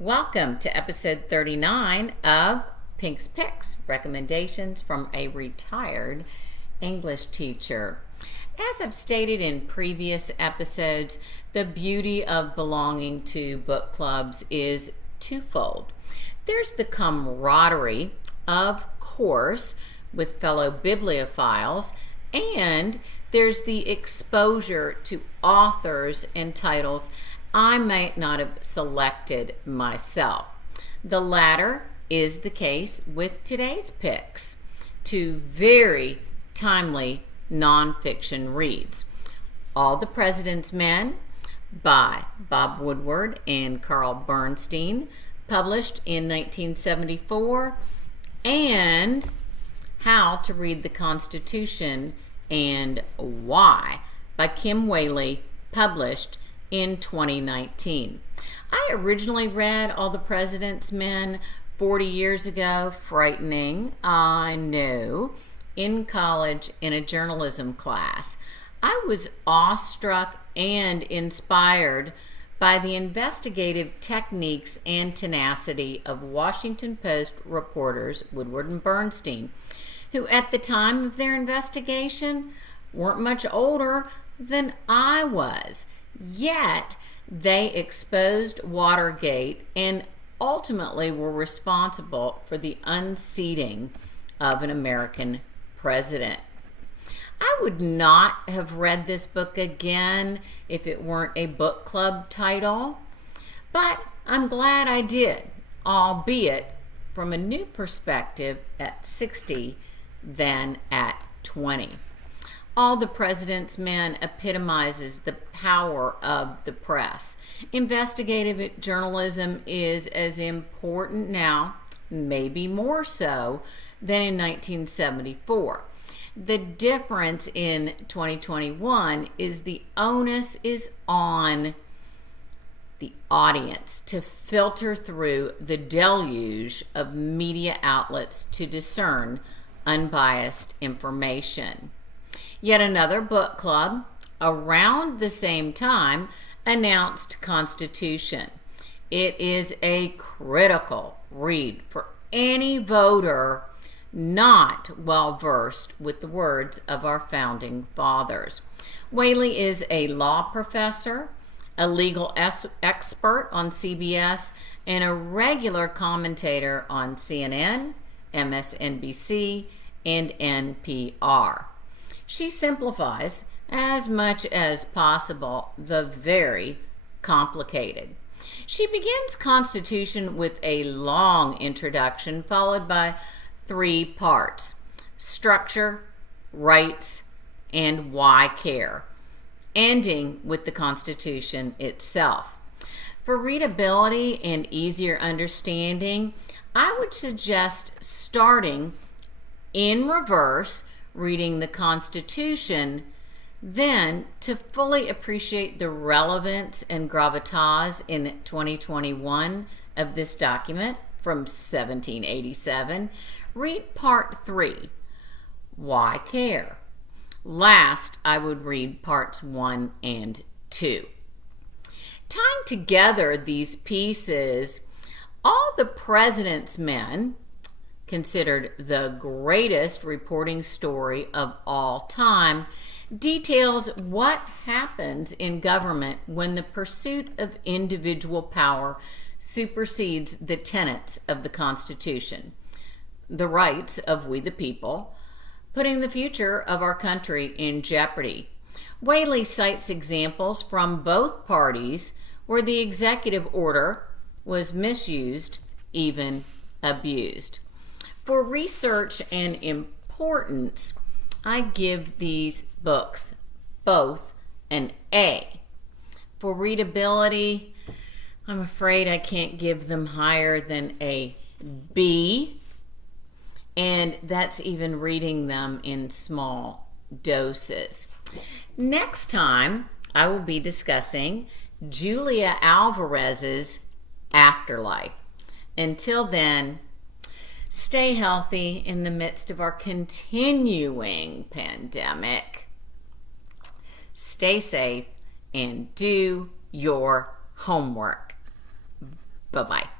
Welcome to episode 39 of Pink's Picks, recommendations from a retired English teacher. As I've stated in previous episodes, the beauty of belonging to book clubs is twofold. There's the camaraderie, of course, with fellow bibliophiles, and there's the exposure to authors and titles I might not have selected myself. The latter is the case with today's picks. Two very timely nonfiction reads. All the President's Men by Bob Woodward and Bernstein, published in 1974, and How to Read the Constitution and Why by Kim Wehle, published in 2019. I originally read All the President's Men 40 years ago. Frightening, I know, in college in a journalism class. I was awestruck and inspired by the investigative techniques and tenacity of Washington Post reporters Woodward and Bernstein, who at the time of their investigation weren't much older than I was. Yet they exposed Watergate and ultimately were responsible for the unseating of an American president. I would not have read this book again if it weren't a book club title, but I'm glad I did, albeit from a new perspective at 60 than at 20. All the President's Men epitomizes the power of the press. Investigative journalism is as important now, maybe more so, than in 1974. The difference in 2021 is the onus is on the audience to filter through the deluge of media outlets to discern unbiased information. Yet another book club around the same time announced Constitution. It is a critical read for any voter not well versed with the words of our founding fathers. Wehle is a law professor, a legal expert on CBS, and a regular commentator on CNN, MSNBC, and NPR. She simplifies, as much as possible, the very complicated. She begins Constitution with a long introduction followed by 3 parts: structure, rights, and why care, ending with the Constitution itself. For readability and easier understanding, I would suggest starting in reverse, reading the Constitution, then to fully appreciate the relevance and gravitas in 2021 of this document from 1787, read Part 3, Why Care? Last, I would read Parts 1 and 2. Tying together these pieces, All the President's Men, considered the greatest reporting story of all time, details what happens in government when the pursuit of individual power supersedes the tenets of the Constitution, the rights of we the people, putting the future of our country in jeopardy. Wehle cites examples from both parties where the executive order was misused, even abused. For research and importance, I give these books both an A. For readability, I'm afraid I can't give them higher than a B, and that's even reading them in small doses. Next time, I will be discussing Julia Alvarez's Afterlife. Until then, stay healthy in the midst of our continuing pandemic. Stay safe and do your homework. Bye-bye.